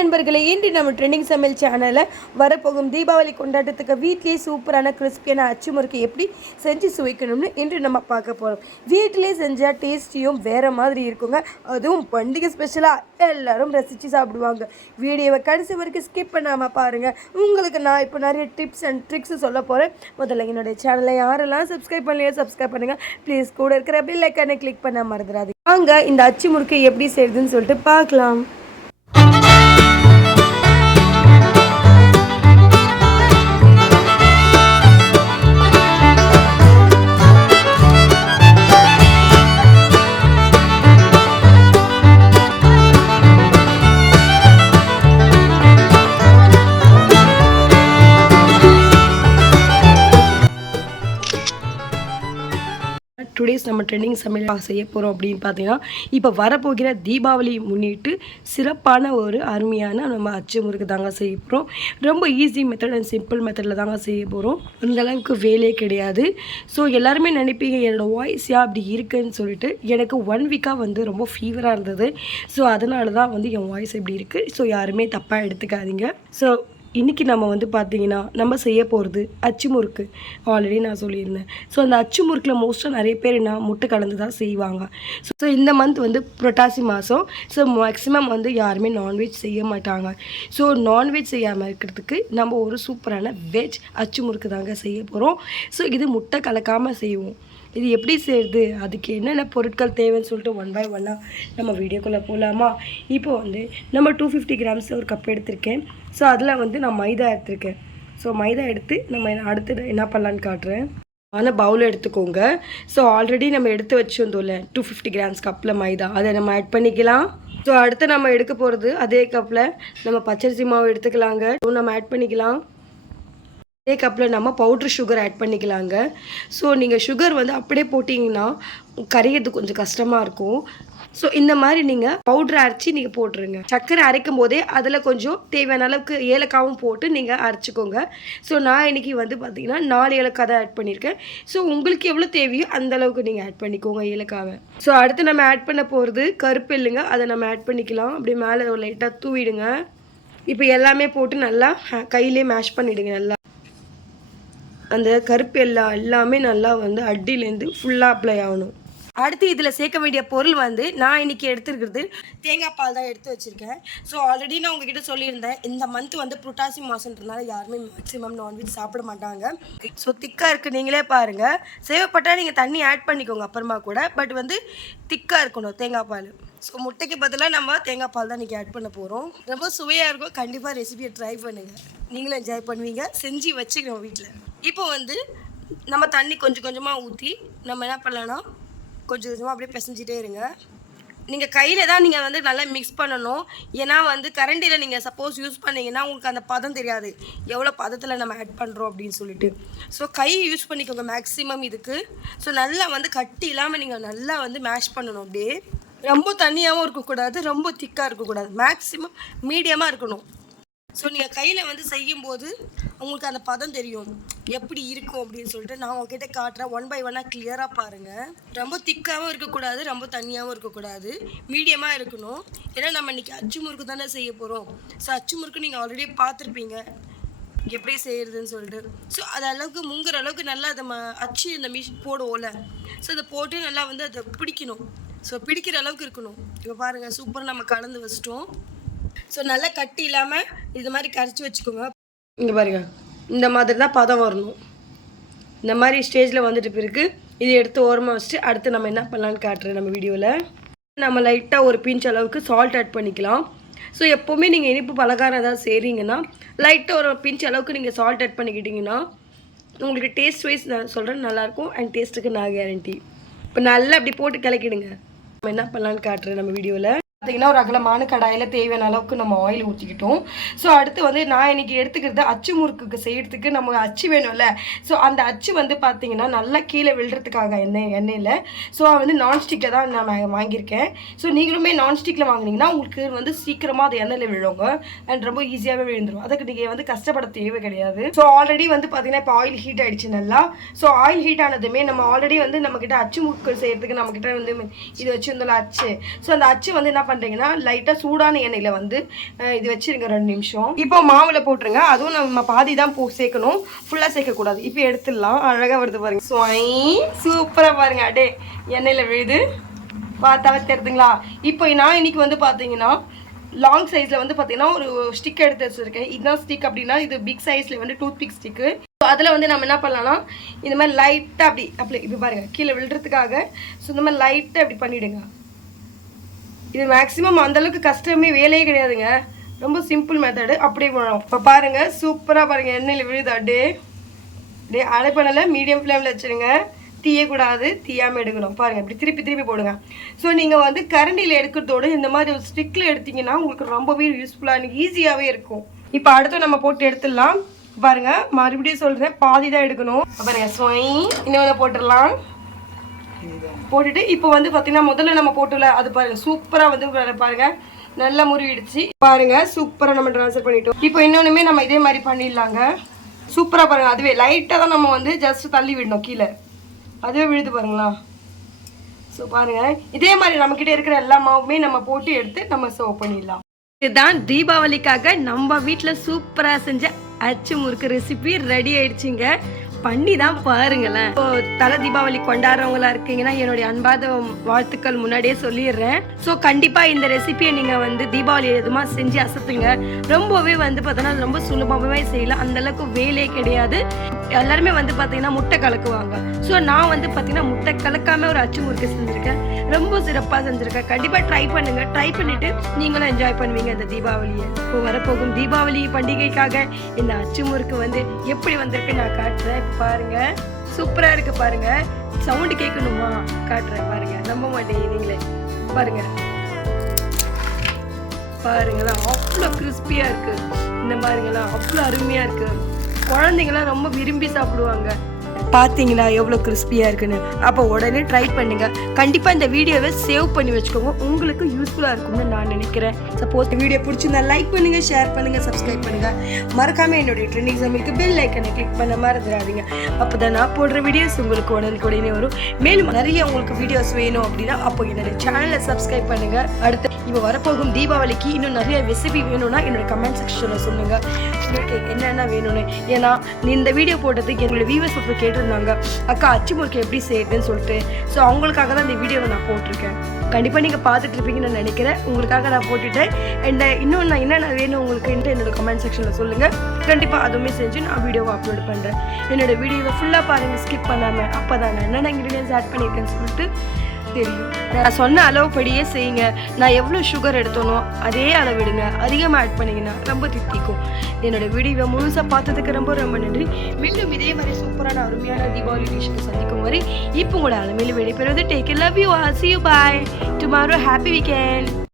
நண்பர்களே இன்று நம்ம ட்ரெண்டிங் சமையல் சேனலில் வரப்போகும் தீபாவளி கொண்டாட்டத்துக்கு வீட்டிலேயே சூப்பரான கிறிஸ்பியான அச்சு முறுக்கு எப்படி செஞ்சு சுவைக்கணும்னு இன்று நம்ம பார்க்க போகிறோம் வீட்டிலே செஞ்சால் டேஸ்டியும் வேறு மாதிரி இருக்குங்க. அதுவும் பண்டிகை ஸ்பெஷலாக எல்லோரும் ரசித்து சாப்பிடுவாங்க. வீடியோவை கடைசி வரைக்கும் ஸ்கிப் பண்ணாமல் பாருங்கள் உங்களுக்கு நான் இப்போ நிறைய டிப்ஸ் அண்ட் ட்ரிக்ஸ் சொல்ல போகிறேன் முதல்ல என்னுடைய சேனலை யாரெல்லாம் சப்ஸ்கிரைப் பண்ணலையோ சப்ஸ்கிரைப் பண்ணுங்கள் ப்ளீஸ் கூட இருக்கிற பில் ஐக்கானை கிளிக் பண்ண மறந்துடாது வாங்க இந்த அச்சு முறுக்கு எப்படி செய்யுதுன்னு சொல்லிட்டு பார்க்கலாம். டேஸ் நம்ம ட்ரெண்டிங் சமையல் செய்ய போகிறோம் அப்படின்னு பார்த்தீங்கன்னா இப்போ வரப்போகிற தீபாவளி முன்னிட்டு சிறப்பான ஒரு அருமையான நம்ம அச்சு முறுக்கு தாங்க செய்ய போகிறோம் ரொம்ப ஈஸி மெத்தட் அண்ட் சிம்பிள் மெத்தடில் தாங்க செய்ய போகிறோம் அந்த அளவுக்கு வேலையே கிடையாது. ஸோ எல்லாருமே நினைப்பீங்க என்னோடய வாய்ஸ் ஏன் அப்படி இருக்குன்னு சொல்லிட்டு எனக்கு ஒன் வீக்காக வந்து ரொம்ப ஃபீவராக இருந்தது. ஸோ அதனால தான் வந்து என் வாய்ஸ் இப்படி இருக்குது ஸோ யாருமே தப்பாக எடுத்துக்காதீங்க. ஸோ இன்றைக்கி நம்ம வந்து பார்த்திங்கன்னா நம்ம செய்ய போகிறது அச்சு முறுக்கு ஆல்ரெடி நான் சொல்லியிருந்தேன். ஸோ அந்த அச்சு முறுக்கில் மோஸ்ட்டாக நிறைய பேர் என்ன முட்டை கலந்து தான் செய்வாங்க. ஸோ இந்த மந்த் வந்து புரட்டாசி மாதம் ஸோ மேக்ஸிமம் வந்து யாருமே நான்வெஜ் செய்ய மாட்டாங்க. ஸோ நான்வெஜ் செய்யாமல் இருக்கிறதுக்கு நம்ம ஒரு சூப்பரான வெஜ் அச்சு முறுக்கு தாங்க செய்ய போகிறோம் ஸோ இது முட்டை கலக்காமல் செய்வோம். இது எப்படி செய்யுது அதுக்கு என்னென்ன பொருட்கள் தேவைன்னு சொல்லிட்டு ஒன் பை ஒன்னாக நம்ம வீடியோக்குள்ளே போகலாமா இப்போ வந்து நம்ம டூ ஃபிஃப்டி கிராம்ஸ் ஒரு கப் எடுத்திருக்கேன். ஸோ அதில் வந்து நான் மைதா எடுத்திருக்கேன். ஸோ மைதா எடுத்து நம்ம அடுத்து என்ன பண்ணலான்னு காட்டுறேன். ஆனால் பவுல் எடுத்துக்கோங்க. ஸோ ஆல்ரெடி நம்ம எடுத்து வச்சுருந்தோம்ல டூ ஃபிஃப்டி கிராம்ஸ் கப்பில் மைதா. அதை நம்ம ஆட் பண்ணிக்கலாம். ஸோ அடுத்து நம்ம எடுக்க போகிறது அதே கப்பில் நம்ம பச்சரிசி மாவு எடுத்துக்கலாங்க. நம்ம ஆட் பண்ணிக்கலாம். அதே கப்பில் நம்ம பவுட்ரு சுகர் ஆட் பண்ணிக்கலாங்க. ஸோ நீங்கள் சுகர் வந்து அப்படியே போட்டிங்கன்னா கரையிறது கொஞ்சம் கஷ்டமாக இருக்கும். ஸோ இந்த மாதிரி நீங்கள் பவுடர் அரைச்சி நீங்கள் போட்டுருங்க. சர்க்கரை அரைக்கும் போதே அதில் கொஞ்சம் தேவையான அளவுக்கு ஏலக்காவும் போட்டு நீங்கள் அரைச்சிக்கோங்க. ஸோ நான் இன்றைக்கி வந்து பார்த்தீங்கன்னா நாலு ஏலக்காய் தான் ஆட் பண்ணியிருக்கேன் ஸோ உங்களுக்கு எவ்வளோ தேவையோ அந்த அளவுக்கு நீங்கள் ஆட் பண்ணிக்கோங்க ஏலக்காவை. ஸோ அடுத்து நம்ம ஆட் பண்ண போகிறது கருப்பு இல்லைங்க அதை நம்ம ஆட் பண்ணிக்கலாம். அப்படி மேலே ஒரு லைட்டாக தூவிடுங்க. இப்போ எல்லாமே போட்டு நல்லா கையிலே மேஷ் பண்ணிவிடுங்க நல்லா. அந்த கருப்பு எல்லாம் எல்லாமே நல்லா வந்து அடியிலேருந்து ஃபுல்லாக அப்ளை ஆகணும். அடுத்து இதில் சேர்க்க வேண்டிய பொருள் வந்து நான் இன்னைக்கு எடுத்துருக்கிறது தேங்காய் பால் தான் எடுத்து வச்சுருக்கேன். ஸோ ஆல்ரெடி நான் உங்ககிட்ட சொல்லியிருந்தேன். இந்த மந்த் வந்து புரட்டாசி மாதன்றனால யாருமே மேக்ஸிமம் நான்வெஜ் சாப்பிட மாட்டாங்க. ஸோ திக்காக இருக்குது நீங்களே பாருங்கள் சேவைப்பட்டால் நீங்கள் தண்ணி ஆட் பண்ணிக்கோங்க அப்புறமா கூட. பட் வந்து திக்காக இருக்கணும் தேங்காய் பால். ஸோ முட்டைக்கு பதிலாக நம்ம தேங்காய் பால் தான் இன்றைக்கி ஆட் பண்ண போகிறோம் ரொம்ப சுவையாக இருக்கும். கண்டிப்பாக ரெசிபியை ட்ரை பண்ணுங்கள் நீங்களும் என்ஜாய் பண்ணுவீங்க. செஞ்சு வச்சுக்கணும் வீட்டில் இப்போ வந்து நம்ம தண்ணி கொஞ்சம் கொஞ்சமாக ஊற்றி நம்ம என்ன பண்ணலாம்னா கொஞ்சம் கொஞ்சமாக அப்படியே பிசைஞ்சிட்டே இருங்க. நீங்கள் கையில் தான் நீங்கள் வந்து நல்லா மிக்ஸ் பண்ணணும். ஏன்னா வந்து கரண்டியில் நீங்கள் சப்போஸ் யூஸ் பண்ணீங்கன்னா உங்களுக்கு அந்த பதம் தெரியாது. எவ்வளோ பதத்தில் நம்ம ஆட் பண்ணுறோம் அப்படின்னு சொல்லிட்டு. ஸோ கை யூஸ் பண்ணிக்கோங்க மேக்ஸிமம் இதுக்கு. ஸோ நல்லா வந்து கட்டி இல்லாமல் நீங்கள் நல்லா வந்து மேஷ் பண்ணணும் அப்படியே. ரொம்ப தண்ணியாகவும் இருக்கக்கூடாது ரொம்ப திக்காக இருக்கக்கூடாது. மேக்ஸிமம் மீடியமாக இருக்கணும். ஸோ நீங்கள் கையில் வந்து செய்யும்போது உங்களுக்கு அந்த பதம் தெரியும். எப்படி இருக்கும் அப்படின்னு சொல்லிட்டு நான் உங்ககிட்ட காட்டுறேன். ஒன் பை ஒன்னாக கிளியராக பாருங்கள் ரொம்ப திக்காகவும் இருக்கக்கூடாது ரொம்ப தண்ணியாகவும் இருக்கக்கூடாது. மீடியமாக இருக்கணும். ஏன்னா நம்ம இன்றைக்கி அச்சு முறுக்கு தானே செய்ய போகிறோம் ஸோ அச்சு முறுக்கு நீங்கள் ஆல்ரெடி பார்த்துருப்பீங்க. எப்படி செய்கிறதுன்னு சொல்லிட்டு. ஸோ அது அளவுக்கு முங்குற அளவுக்கு நல்லா அதை ம அச்சு இந்த மிஷ் போடுவோம்ல. ஸோ அதை போட்டு நல்லா வந்து அதை பிடிக்கணும். ஸோ பிடிக்கிற அளவுக்கு இருக்கணும். இப்போ பாருங்கள் சூப்பராக நம்ம கலந்து வச்சிட்டோம். ஸோ நல்லா கட்டி இல்லாமல் இது மாதிரி கரைச்சி வச்சுக்கோங்க. இங்கே பாருங்க. இந்த மாதிரி தான் பதம் வரணும். இந்த மாதிரி ஸ்டேஜில் வந்துட்டு பிறகு இதை எடுத்து ஓரமாக வச்சுட்டு அடுத்து நம்ம என்ன பண்ணலான்னு காட்டுறேன் நம்ம வீடியோவில் நம்ம லைட்டாக ஒரு பிஞ்ச் அளவுக்கு சால்ட் ஆட் பண்ணிக்கலாம். ஸோ எப்போவுமே நீங்கள் இனிப்பு பலகாரம் ஏதாவது செய்கிறீங்கன்னா லைட்டாக ஒரு பிஞ்ச் அளவுக்கு நீங்கள் சால்ட் ஆட் பண்ணிக்கிட்டிங்கன்னா உங்களுக்கு டேஸ்ட் வைஸ் நான் சொல்கிறேன் நல்லாயிருக்கும் அண்ட் டேஸ்ட்டுக்கு நான் கேரண்டி இப்போ நல்லா அப்படி போட்டு கிளக்கிடுங்க. நம்ம என்ன பண்ணலான்னு காட்டுறேன் நம்ம வீடியோவில் பார்த்தீங்கன்னா ஒரு அகலமான கடாயில் தேவையான அளவுக்கு நம்ம ஆயில் ஊற்றிக்கிட்டோம் ஸோ அடுத்து வந்து நான் இன்றைக்கி எடுத்துக்கிறது அச்சு முறுக்குக்கு செய்கிறதுக்கு நம்ம அச்சு வேணும்ல. ஸோ அந்த அச்சு வந்து பார்த்தீங்கன்னா நல்லா கீழே விழுறதுக்காக எண்ணெய் எண்ணெயில். ஸோ வந்து நான்ஸ்டிக்கில் தான் நான் வாங்கியிருக்கேன். ஸோ நீங்களுமே நான்ஸ்டிக்கில் வாங்கினீங்கன்னா உங்களுக்கு வந்து சீக்கிரமாக அது எண்ணெயில் விழுங்க. அண்ட் ரொம்ப ஈஸியாகவே விழுந்துடும் அதுக்கு நீங்கள் வந்து கஷ்டப்பட தேவை கிடையாது. ஸோ ஆல்ரெடி வந்து பார்த்தீங்கன்னா இப்போ ஆயில் ஹீட் ஆகிடுச்சு நல்லா. ஸோ ஆயில் ஹீட் ஆனதுமே நம்ம ஆல்ரெடி வந்து நம்மக்கிட்ட அச்சு முறுக்கு செய்கிறதுக்கு நம்மக்கிட்ட வந்து இது வச்சுருந்தோம்ல அச்சு. ஸோ அந்த அச்சு வந்து என்ன பண்ணுறேன் பண்ணுறீங்கன்னா லைட்டாக சூடான எண்ணெயில் வந்து இது வச்சுருங்க ரெண்டு நிமிஷம். இப்போ மாவில் போட்டுருங்க. அதுவும் நம்ம பாதி தான் போ சேர்க்கணும். ஃபுல்லாக சேர்க்கக்கூடாது. இப்போ எடுத்துடலாம். அழகாக வருது பாருங்க. ஸ்வை சூப்பராக பாருங்க. அடே எண்ணெயில் விழுது. பார்த்தாவே தெரியுதுங்களா இப்போ நான் இன்னைக்கு வந்து பார்த்தீங்கன்னா லாங் சைஸில் வந்து பார்த்தீங்கன்னா ஒரு ஸ்டிக் எடுத்து வச்சுருக்கேன். இதுதான் ஸ்டிக் அப்படின்னா இது பிக் சைஸில் வந்து டூத் பிக் ஸ்டிக்கு ஸோ அதில் வந்து நம்ம என்ன பண்ணலாம்னா இந்த மாதிரி லைட்டாக அப்படி அப்படி இப்போ பாருங்கள் கீழே விழுறதுக்காக ஸோ இந்த மாதிரி லைட்டாக அப்படி பண்ணிவிடுங்க இது மேக்ஸிமம் அந்தளவுக்கு கஷ்டமே வேலையே கிடையாதுங்க. ரொம்ப சிம்பிள் மெத்தடு அப்படியே பண்ணணும் இப்போ பாருங்கள் சூப்பராக பாருங்கள் எண்ணெயில் விழுது அப்படியே. அப்படியே அடைப்பணல மீடியம் ஃப்ளேமில் வச்சுருங்க. தீயக்கூடாது தீயாமல் எடுக்கணும். பாருங்கள் இப்படி திருப்பி திருப்பி போடுங்க. ஸோ நீங்கள் வந்து கரண்டியில் எடுக்கிறதோட இந்த மாதிரி ஒரு ஸ்டிக்கில் எடுத்தீங்கன்னா உங்களுக்கு ரொம்பவே யூஸ்ஃபுல்லாக எனக்கு ஈஸியாகவே இருக்கும். இப்போ அடுத்து நம்ம போட்டு எடுத்துடலாம். பாருங்கள் மறுபடியும் சொல்கிறேன் பாதி தான் எடுக்கணும். பாருங்கள் ஸ்வை இன்னொன்று போட்டுடலாம். போட்டுட்டு இப்போ வந்து பார்த்தீங்கன்னா முதல்ல நம்ம போட்டுல அது பாருங்க சூப்பராக வந்து பாருங்க. நல்லா முறிவிடுச்சு பாருங்க சூப்பராக நம்ம ட்ரான்ஸ்ஃபர் பண்ணிட்டோம். இப்போ இன்னொன்றுமே நம்ம இதே மாதிரி பண்ணிடலாங்க. சூப்பராக பாருங்க அதுவே லைட்டாக தான் நம்ம வந்து ஜஸ்ட் தள்ளி விடணும் கீழே. அதுவே விழுது பாருங்களா. ஸோ பாருங்க இதே மாதிரி நம்மக்கிட்ட இருக்கிற எல்லா மாவுமே நம்ம போட்டு எடுத்து நம்ம சர்வ் பண்ணிடலாம். இதுதான் தீபாவளிக்காக நம்ம வீட்டில் சூப்பராக செஞ்ச அச்சு முறுக்கு ரெசிபி ரெடி ஆயிடுச்சுங்க. பண்ணி தான் பாருங்களேன். இப்போ தலை தீபாவளி கொண்டாடுறவங்களா இருக்கீங்கன்னா என்னுடைய அன்பாத வாழ்த்துக்கள் முன்னாடியே சொல்லிடுறேன். ஸோ கண்டிப்பாக இந்த ரெசிபியை நீங்கள் வந்து தீபாவளி எதுமா செஞ்சு அசத்துங்க. ரொம்பவே வந்து பார்த்தோன்னா ரொம்ப சுலபமாகவே செய்யலாம். அந்த அளவுக்கு வேலையே கிடையாது. எல்லாருமே வந்து பார்த்தீங்கன்னா முட்டை கலக்குவாங்க. ஸோ நான் வந்து பார்த்தீங்கன்னா முட்டை கலக்காம ஒரு அச்சு முறுக்கு செஞ்சுருக்கேன். ரொம்ப சிறப்பாக செஞ்சுருக்கேன். கண்டிப்பாக ட்ரை பண்ணுங்க. ட்ரை பண்ணிட்டு நீங்களும் என்ஜாய் பண்ணுவீங்க இந்த தீபாவளியை. இப்போ வரப்போகும் தீபாவளி பண்டிகைக்காக இந்த அச்சு முறுக்கு வந்து எப்படி வந்திருக்கு நான் காட்டுறேன். பாருங்க. சூப்பராக இருக்கு பாருங்க. சவுண்டு கேட்கணுமா? காட்டுறேன் பாருங்க. நம்ப மாட்டேங்க நீங்களே. பாருங்க. பாருங்களா அவ்வளோ கிறிஸ்பியாக இருக்கு. இந்த பாருங்களா அவ்வளோ அருமையாக இருக்கு. குழந்தைங்களாம் ரொம்ப விரும்பி சாப்பிடுவாங்க. பார்த்தீங்களா எவ்வளோ கிறிஸ்பியாக இருக்குன்னு? அப்போ உடனே ட்ரை பண்ணுங்கள் கண்டிப்பாக இந்த வீடியோவை சேவ் பண்ணி வச்சுக்கோங்க. உங்களுக்கு யூஸ்ஃபுல்லாக இருக்கும்னு நான் நினைக்கிறேன். சப்போஸ் வீடியோ பிடிச்சிருந்தா லைக் பண்ணுங்கள் ஷேர் பண்ணுங்கள் சப்ஸ்கிரைப் பண்ணுங்கள் மறக்காமல் என்னுடைய ட்ரெண்டிங் சமைக்கு பெல் ஐக்கனை கிளிக் பண்ண மறந்துடாதீங்க. அப்போ தான் நான் போடுற வீடியோஸ் உங்களுக்கு உடனுக்குடனே வரும். மேலும் நிறைய உங்களுக்கு வீடியோஸ் வேணும் அப்படின்னா அப்போ என்னுடைய சேனலை சப்ஸ்கிரைப் பண்ணுங்க. அடுத்து இப்போ வரப்போகும் தீபாவளிக்கு இன்னும் நிறைய ரெசிபி வேணும்னா என்னோட கமெண்ட் செக்ஷனில் சொல்லுங்கள் என்னென்ன வேணும்னு? ஏன்னா நீ இந்த வீடியோ போட்டதுக்கு என்னுடைய வியூவர்ஸ் கேட்டு கேட்டிருந்தாங்க அக்கா அச்சு முறுக்கு எப்படி செய்யுதுன்னு சொல்லிட்டு. ஸோ அவங்களுக்காக தான் இந்த வீடியோவை நான் போட்டிருக்கேன். கண்டிப்பாக நீங்கள் பார்த்துட்டு இருப்பீங்கன்னு நான் நினைக்கிறேன். உங்களுக்காக நான் போட்டுட்டேன். அண்ட் இன்னும் நான் என்னென்ன வேணும் உங்களுக்குன்ட்டு என்னோட கமெண்ட் செக்ஷனில் சொல்லுங்கள் கண்டிப்பாக அதுவுமே செஞ்சு நான் வீடியோவை அப்லோட் பண்ணுறேன் என்னோட வீடியோவை ஃபுல்லாக பாருங்கள் ஸ்கிப் பண்ணாமல் அப்போ தான் நான் என்னென்ன இன்க்ரீடியன்ஸ் ஆட் பண்ணியிருக்கேன்னு சொல்லிட்டு தெரியும். நான் சொன்ன அளவுப்படியே செய்யுங்க. நான் எவ்வளோ சுகர் எடுத்தோனோ அதே அளவிடுங்க. அதிகமாக ஆட் பண்ணிங்கன்னா ரொம்ப தித்திக்கும். என்னோட வீடியோவை முழுசாக பார்த்ததுக்கு ரொம்ப ரொம்ப நன்றி. மீண்டும் இதே மாதிரி சூப்பரான அருமையான தீபாவளி விஷயத்தை சந்திக்கும் வரை இப்போ உங்களோட அலமையில் வெளிப்பெறுவது take love you see you bye tomorrow happy weekend